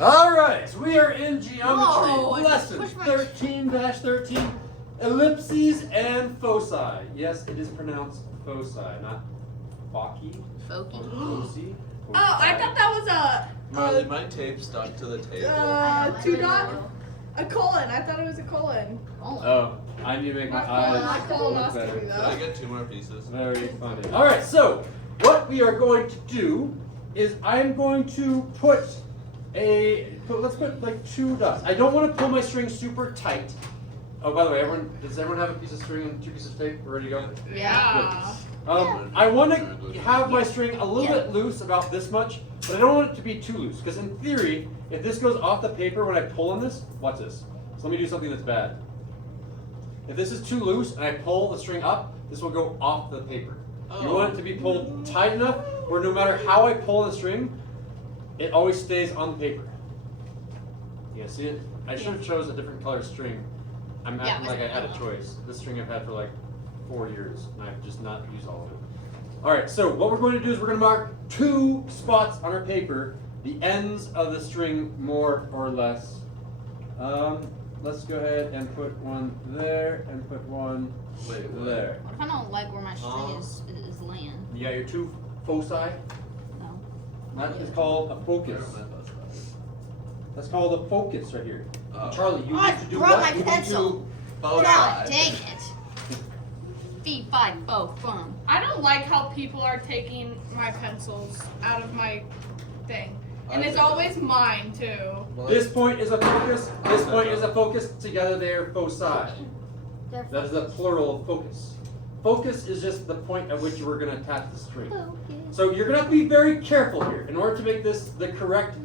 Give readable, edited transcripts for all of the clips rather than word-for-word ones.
All right, we are in geometry Whoa, lesson 13-13, ellipses and foci. Yes, it is pronounced foci, not Foci. Foci. Oh, I thought that was Marley, my tape stuck to the table. two dot, a colon. I thought it was a colon. Oh, I need to make my eyes look better. Can I get 2 more pieces? Very funny. All right, so what we are going to do is I'm going to let's put like 2 dots. I don't want to pull my string super tight. Oh, by the way, does everyone have a piece of string and 2 pieces of tape? We're ready to go? Yeah. I want to have my string a little bit loose, about this much, but I don't want it to be too loose, because in theory, if this goes off the paper when I pull on this, watch this. So let me do something that's bad. If this is too loose and I pull the string up, this will go off the paper. You want it to be pulled tight enough where no matter how I pull the string, it always stays on the paper. You guys see it? I should have chose a different color string. I'm acting like I had a choice. This string I've had for like 4 years, and I've just not used all of it. All right, so what we're going to do is we're going to mark 2 spots on our paper, the ends of the string more or less. Let's go ahead and put one there and put one there. What if I don't like where my string is laying? You got your 2 foci? No. That is called a focus. That's called a focus right here. Charlie, you need to do brought what? my You need pencil. Foci. God dang it. Fee, fi, fo, fum. I don't like how people are taking my pencils out of my thing. And it's always mine, too. This point is a focus. This point is a focus. Together they are foci. That is the plural of focus. Focus is just the point at which we're going to attach the string. So you're going to have to be very careful here. In order to make this the correct,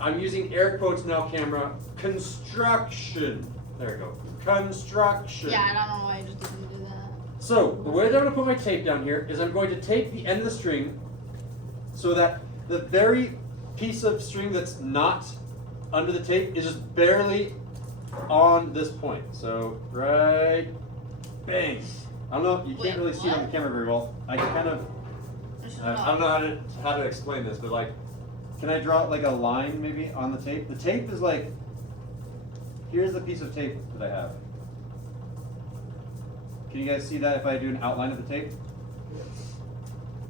I'm using air quotes now, camera, construction. There we go. Construction. Yeah, I don't know why I just didn't do that. So the way that I'm going to put my tape down here is I'm going to take the end of the string so that the very piece of string that's not under the tape is just barely on this point. So right, bang. I don't know, you can't really see it on the camera very well. I kind of, I don't know how to explain this, but like, can I draw like a line maybe on the tape? The tape is like, here's the piece of tape that I have. Can you guys see that if I do an outline of the tape?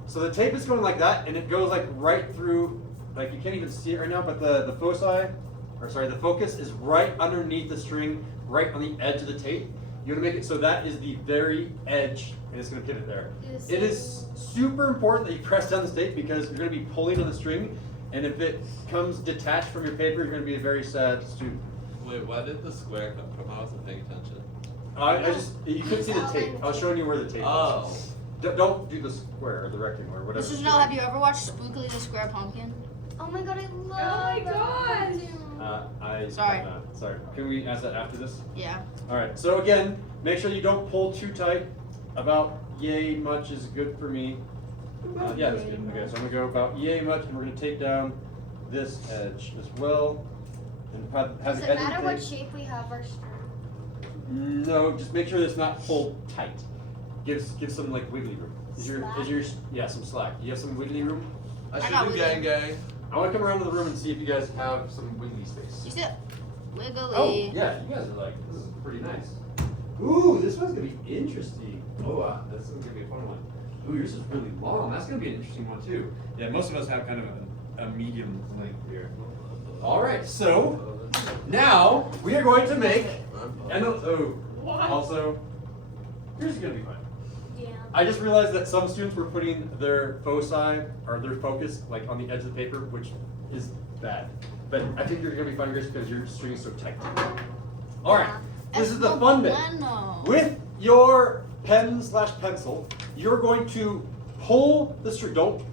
So the tape is going like that, and it goes like right through, like you can't even see it right now, but the focus is right underneath the string, right on the edge of the tape. You want to make it so that is the very edge, and it's going to pivot there. It is super important that you press down the tape because you're going to be pulling on the string, and if it comes detached from your paper, you're going to be a very sad student. Wait, why did the square come from? I wasn't paying attention. You couldn't see the tape. I was showing you where the tape was. Don't do the square or the rectangle or whatever. This is have you ever watched Spookily the Square Pumpkin? Oh my god, I love Sorry. Sorry. Can we ask that after this? Yeah. All right. So again, make sure you don't pull too tight. About yay much is good for me. Yeah, that's good. Okay, so I'm gonna go about yay much, and we're gonna take down this edge as well. And have Does the it edge matter of the what tape. shape we have our string? No, just make sure it's not pulled tight. Give some like wiggly room. Some slack? You have some wiggly room? I should do gang. I want to come around to the room and see if you guys have some wiggly space. You see it? Wiggly. Oh, yeah, you guys are like, this is pretty nice. Ooh, this one's gonna be interesting. Oh wow, this one's gonna be a fun one. Ooh, yours is really long. That's gonna be an interesting one too. Yeah, most of us have kind of a medium length here. All right, so now we are going to make, also, here's gonna be fun. Yeah. I just realized that some students were putting their foci or their focus like on the edge of the paper, which is bad. But I think you're gonna be fine, Grace, because your string is so tight. All right, this is the fun bit. With your pen/pencil, you're going to pull the string. Don't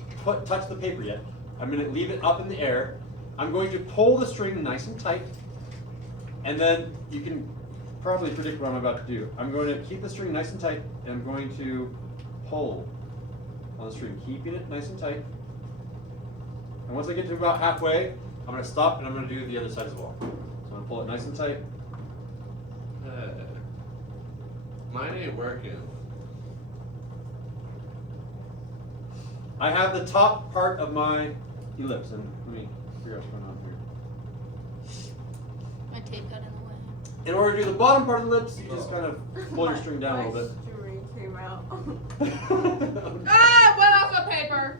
touch the paper yet. I'm gonna leave it up in the air. I'm going to pull the string nice and tight, and then you can probably predict what I'm about to do. I'm going to keep the string nice and tight, and I'm going to pull on the string, keeping it nice and tight. And once I get to about halfway, I'm going to stop, and I'm going to do the other side as well. So I'm going to pull it nice and tight. Mine ain't working. I have the top part of my ellipse, and let me figure out what's going on here. tape got in the way. In order to do the bottom part of the lips, you just kind of pull your string down a little String came out. bit. Ah, it went off the paper.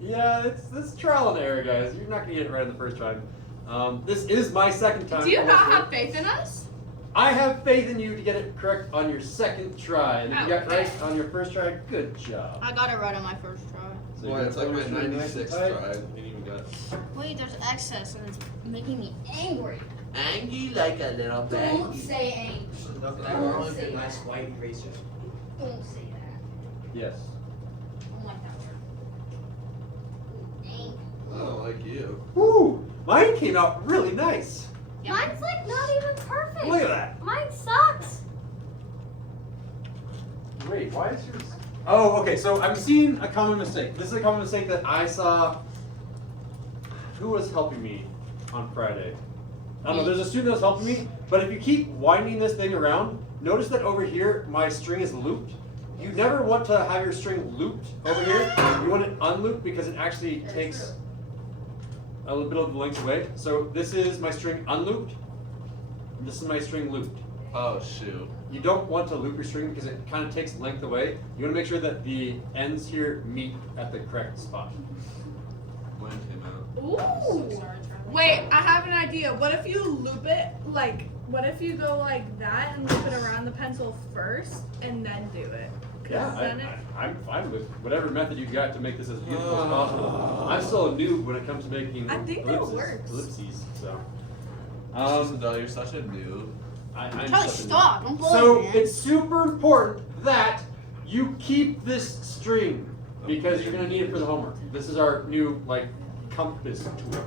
Yeah, it's trial and error, guys. You're not gonna get it right on the first try. This is my second time. Do you not almost have right. faith in us? I have faith in you to get it correct on your second try, and if you got Okay. right on your first try, good job. I got it right on my first try. So Boy, you're it's gonna like pull my your string 96 nice and try. tight. You even got Wait, there's excess and it's making me angry. angry like a little Don't say angry. Look, I Don't want say a nice that. white eraser. Don't say that. Yes. I don't like that word. Angry. I don't like you. Woo! Mine came out really nice. Yeah. Mine's like not even perfect. Look at that. Mine sucks. Wait, why is yours? Oh, okay. So I'm seeing a common mistake. This is a common mistake that I saw. Who was helping me on Friday? I don't know. There's a student that was helping me. But if you keep winding this thing around, notice that over here my string is looped. You never want to have your string looped over here. You want it unlooped because it actually takes a little bit of the length away. So this is my string unlooped. This is my string looped. Oh shoot. You don't want to loop your string because it kind of takes length away. You want to make sure that the ends here meet at the correct spot. Mine came out. Ooh. Sorry, Charlie. Wait, I have an idea. What if you loop it like? What if you go like that and loop it around the pencil first and then do it? 'Cause Yeah, then I'm fine with whatever method you got to make this as beautiful as possible. I'm still a noob when it comes to making I think that works. ellipses. So, No, you're such a noob. I'm Charlie, such a noob. stop. Don't bully So me, man. it's super important that you keep this string because you're gonna need it for the homework. This is our new compass tool.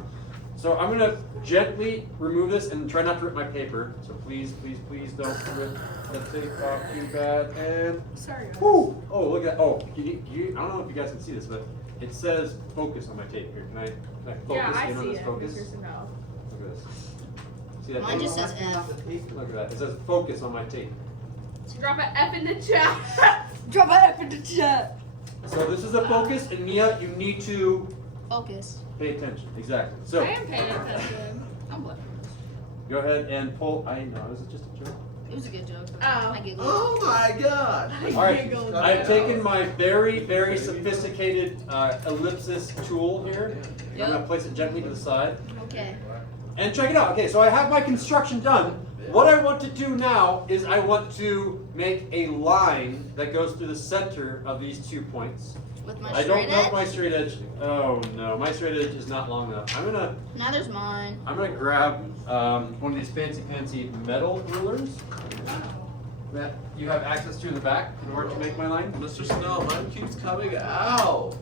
So I'm gonna gently remove this and try not to rip my paper. So please, please, please don't rip the tape off too bad. And Sorry. Guys. whoo! Oh, look at I don't know if you guys can see this, but it says focus on my tape here. Can I focus Yeah, I in on see this it. focus? Here's a no. Look at this. See that? Mine just tape? says F. Look at that. It says focus on my tape. Drop an F in the chat. Drop an F in the chat. So this is the focus, and Mia, you need to Focus. pay attention. Exactly. I So am paying attention. I'm what? go ahead and pull. I know, is it just a joke? It was a good joke. But Oh. I giggled. Oh my god. All right, Giggled. I've taken my very, very sophisticated ellipsis tool here. I'm Yep. gonna place it gently to the side. Okay. And check it out. Okay, so I have my construction done. What I want to do now is I want to make a line that goes through the center of these 2 points. With my I straight don't know edge. if my straight edge. Oh no, my straight edge is not long enough. I'm Neither's mine. gonna grab one of these fancy metal rulers that you have access to in the back in order to make my line. Mr. Snow, mine keeps coming out.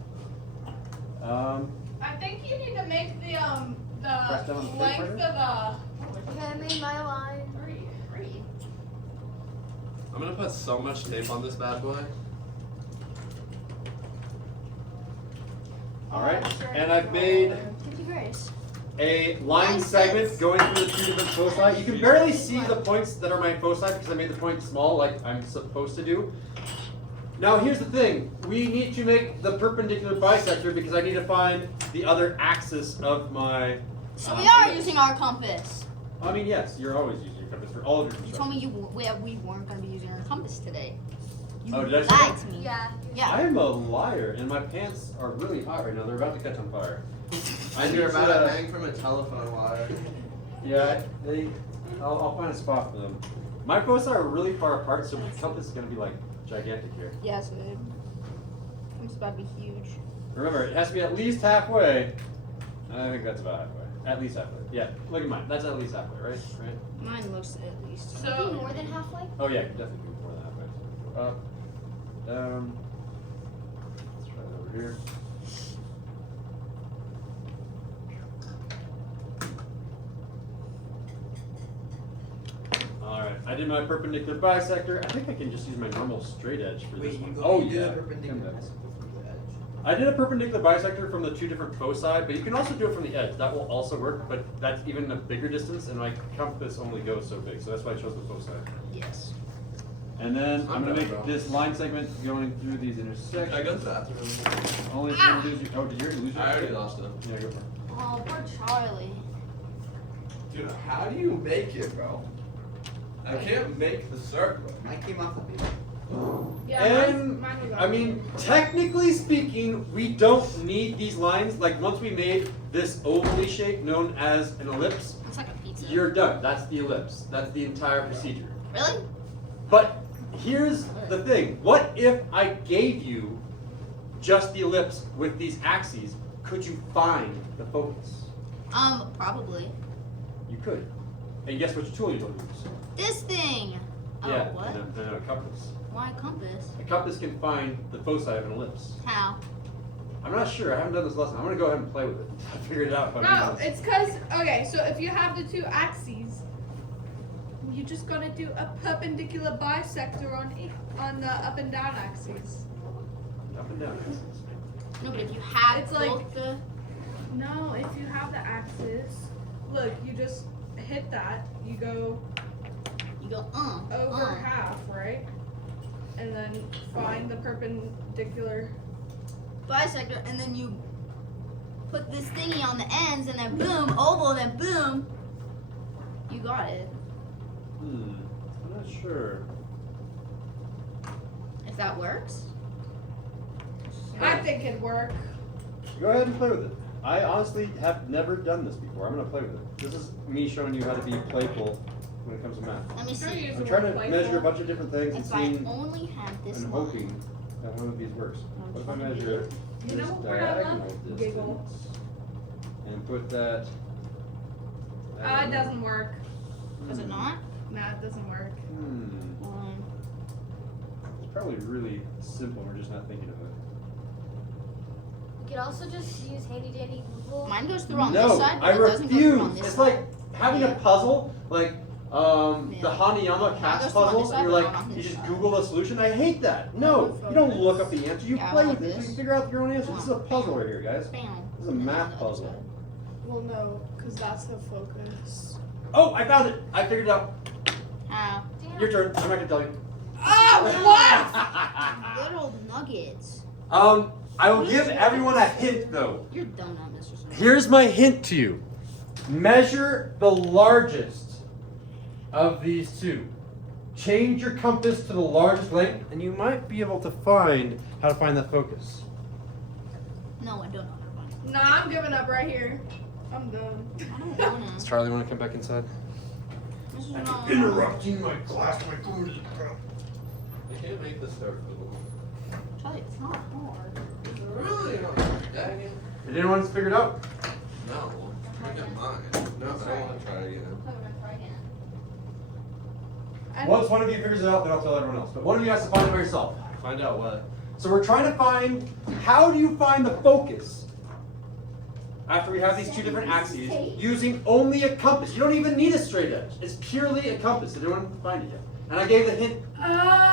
I think you need to make the Press down on the length tape of Okay, I made my line. I'm gonna put so much tape on this bad boy. All right, and I've made Thank you, Grace. a line segment going through the 2 different foci. You can barely see the points that are my foci because I made the points small like I'm supposed to do. Now here's the thing. We need to make the perpendicular bisector because I need to find the other axis of my... So we are using our compass. I mean, yes, you're always using your compass for all of your You told construction. me we weren't going to be using our compass today. You Oh, did I say lied to me. Yeah. Yeah. I am a liar, and my pants are really hot right now. They're about to catch on fire. And you're need about to- to hang from a telephone wire. Yeah, I'll find a spot for them. My foci are really far apart, so my compass is going to be like gigantic here. Yes, babe. It's about to be huge. Remember, it has to be at least halfway. I think that's about halfway. At least halfway. Yeah, look at mine. That's at least halfway, right? Right? Mine looks at least. Maybe So more than halfway. Oh yeah, definitely more than halfway. Up, down. Let's try it over here. All right, I did my perpendicular bisector. I think I can just use my normal straight edge for Wait, this you one. go Oh you do yeah. a perpendicular Come back. bicycle from the edge. I did a perpendicular bisector from the 2 different foci, but you can also do it from the edge. That will also work, but that's even a bigger distance, and my compass only goes so big, so that's why I chose the foci. Yes. And then I'm gonna done, make bro. this line segment going through these intersections. I go to the bathroom. Only if you lose your, oh, did you already lose your I already tape? lost it. Yeah, go for it. Oh, poor Charlie. Dude, how do you make it, bro? I can't make the circle. Mine came off the paper. Yeah, And mine was I mean, technically speaking, we don't need these lines. Like once we made this ovally shape known as an ellipse, It's like a pizza. you're done. That's the ellipse. That's the entire procedure. Really? But here's the thing. What if I gave you just the ellipse with these axes? Could you find the focus? Probably. You could. And guess which tool you don't use? This thing. Yeah, Oh, what? a compass. Why a compass? A compass can find the foci of an ellipse. How? I'm not sure. I haven't done this lesson. I'm gonna go ahead and play with it. I'll figure it out. If I No, do it's because, okay, so if you have the two axes, you just gotta do a perpendicular bisector on the up and down axes. Up and down. No, but if you have It's both like- the. No, if you have the axes, look, you just hit that, you go You go, over half, right? And then find the perpendicular. bisector, and then you put this thingy on the ends, and then boom, oval, and then boom. You got it. I'm not sure. If that works. I think it'd work. Go ahead and play with it. I honestly have never done this before. I'm gonna play with it. This is me showing you how to be playful when it comes to math. Let me Sure, see. you- I'm trying to measure a bunch of different things and If I seeing only had this and line. hoping that one of these works. What if I measure You this know what I diagonal love? Giggle. distance and put that? It doesn't work. Does it not? Nah, it doesn't work. It's probably really simple. We're just not thinking of it. You could also just use handy dandy Google. Mine goes through on No, this side, but I it doesn't go through on refuse. this It's side. like having a puzzle, like the Hanayama cast goes through on puzzle, this and you're side, like, but not on you this just side. Google a solution. I hate that. No, you don't look up the answer. You Yeah, I play want with it. So this. you figure out your own answer. This is a puzzle right here, guys. Bam. This is a math puzzle. Well, no, because that's the focus. Oh, I found it. I figured it out. How? Your turn. I'm not gonna tell you. Oh, what? Good old nuggets. I will give everyone a hint though. You're done on Mr. Smith. Here's my hint to you. Measure the largest of these two. Change your compass to the largest length, and you might be able to find how to find that focus. No, I don't know how to find it. Nah, I'm giving up right here. I'm done. I don't wanna. Does Charlie want to come back inside? This is not. Interrupting my class. My food is I can't make the circle. Charlie, it's not hard. It's really hard. Dang it. Did anyone figure it out? No. Look at mine. No, but I want to try again. Once one of you figures it out, then I'll tell everyone else. But one of you has to find it by yourself. Find out what. So we're trying to find, how do you find the focus after we have these two different axes using only a compass? You don't even need a straight edge. It's purely a compass. Did anyone find it yet? And I gave the hint.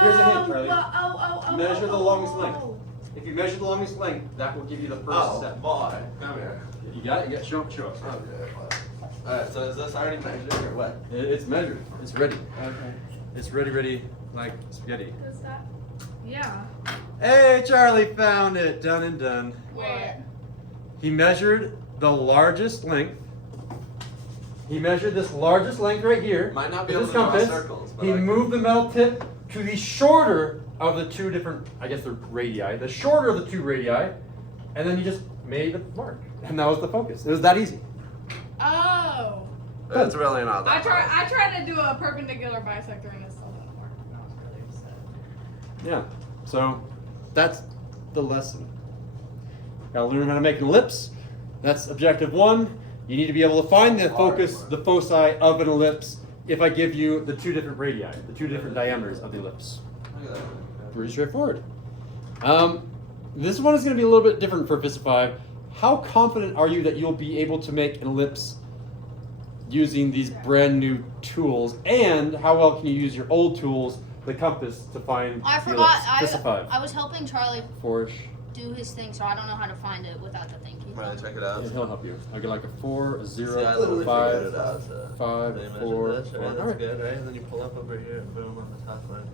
Here's a hint, Charlie. Measure the longest length. If you measure the longest length, that will give you the first step. boy. Come here. You got it? You got show us. Okay. Alright, so is this already measured or what? It's measured. It's ready. Okay. It's ready, like spaghetti. Is that? Yeah. Hey, Charlie found it. Done and done. Where? He measured the largest length. He measured this largest length right here. Might not be with able his to draw compass. circles, but He I can- moved the metal tip to the shorter of the two different, I guess the radii, the shorter of the two radii, and then he just made a mark. And that was the focus. It was that easy. Oh. It's really not that I tried to do a perpendicular bisector and it still didn't work. I was really upset. Yeah. So that's the lesson. Gotta learn how to make an ellipse. That's objective one. You need to be able to find the focus, the foci of an ellipse if I give you the two different radii, the two different diameters of the ellipse. Look at that. Pretty straightforward. This one is going to be a little bit different for Fist 5. How confident are you that you'll be able to make an ellipse using these brand new tools? And how well can you use your old tools, the compass, to find I the forgot. ellipse? Fist of 5. I was helping Charlie Four. do his thing, so I don't know how to find it without the thing. Ready, check it out. Yeah, he'll help you. I'll get like a 4, a 0, See, I literally 5, figured it out. So 5, they measure 4, this, right? 4. That's Alright. good, right? And then you pull up over here and boom on the top line.